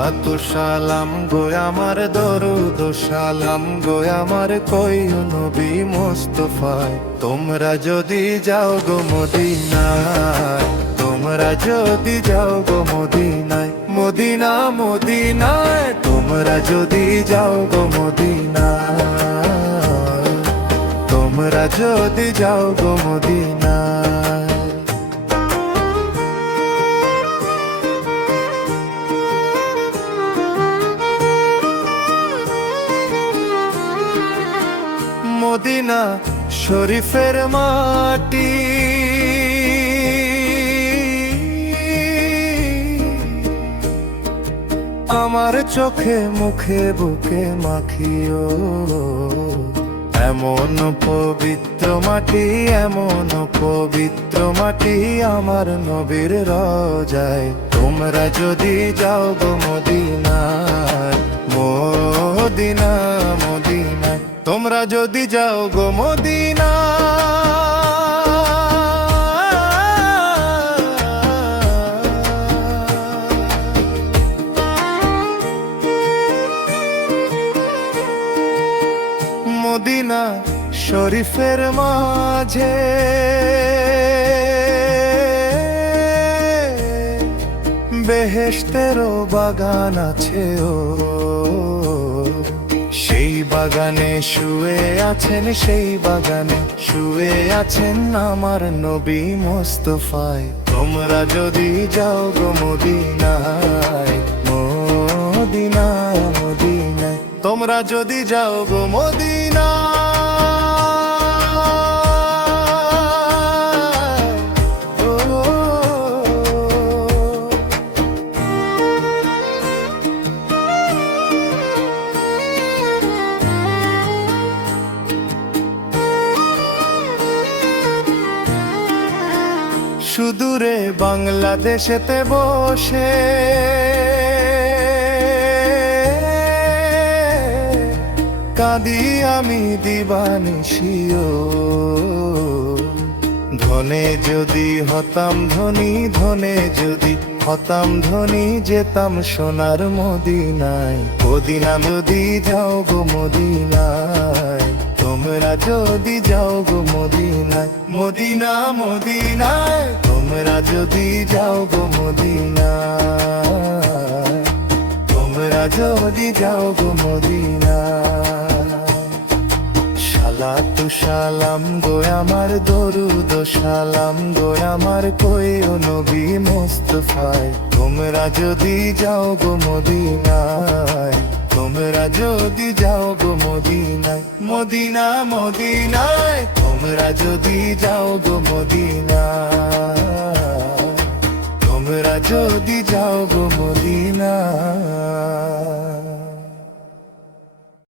সালাতু সালাম গো আমার দরুদ সালাম গো আমার কইও নবী মুস্তাফায়। তোমরা যদি যাও গো মদিনায়, তোমরা যদি যাও গো মদিনায়, মদিনা মদিনায়, তোমরা যদি যাও গো মদিনায়, তোমরা যদি যাও গো মদিনায়। মদিনা শরীফের মাটি আমার চোখে মুখে বুকে মাখিও, এমন পবিত্র মাটি, এমন পবিত্র মাটি আমার নবীর রওজায়। তোমরা যদি যাও গো মদিনায়, মদিনা মদিনায়, তোমরা যদি যাও গো মদিনা, মদিনা শরীফের মাঝে বেহেশতেরও বাগান আছে ও, সেই বাগানে শুয়ে আছেন, সেই বাগানে শুয়ে আছেন আমার নবী মুস্তাফায়। তোমরা যদি যাও গো মদিনায়, মদিনা মদিনায়, তোমরা যদি যাও গো মদিনায়, সুদূরে বাংলাদেশেতে বসে কাঁদি আমি দিবানিশিও, ধনে যদি হতাম ধনী, ধনে যদি হতাম ধনী, যেতাম সোনার মদিনায়। মদিনা যদি যাও গো মদিনায়, তোমরা যদি যাও গো মদিনায়, মদিনা মদিনায়, তোমরা যদি যাও গো মদিনায়, তোমরা যদি যাও গো মদিনায়। সালাতু সালাম গো আমার দরুদ সালাম গো আমার কইও নবী মুস্তাফায়। তোমরা যদি যাও গো মদিনায়, তোমরা যদি যাও গো মদিনায়, মদিনা মদিনায়, তোমরা যদি যাও গো মদিনায়, তোমরা যদি যাও গো মদিনায়।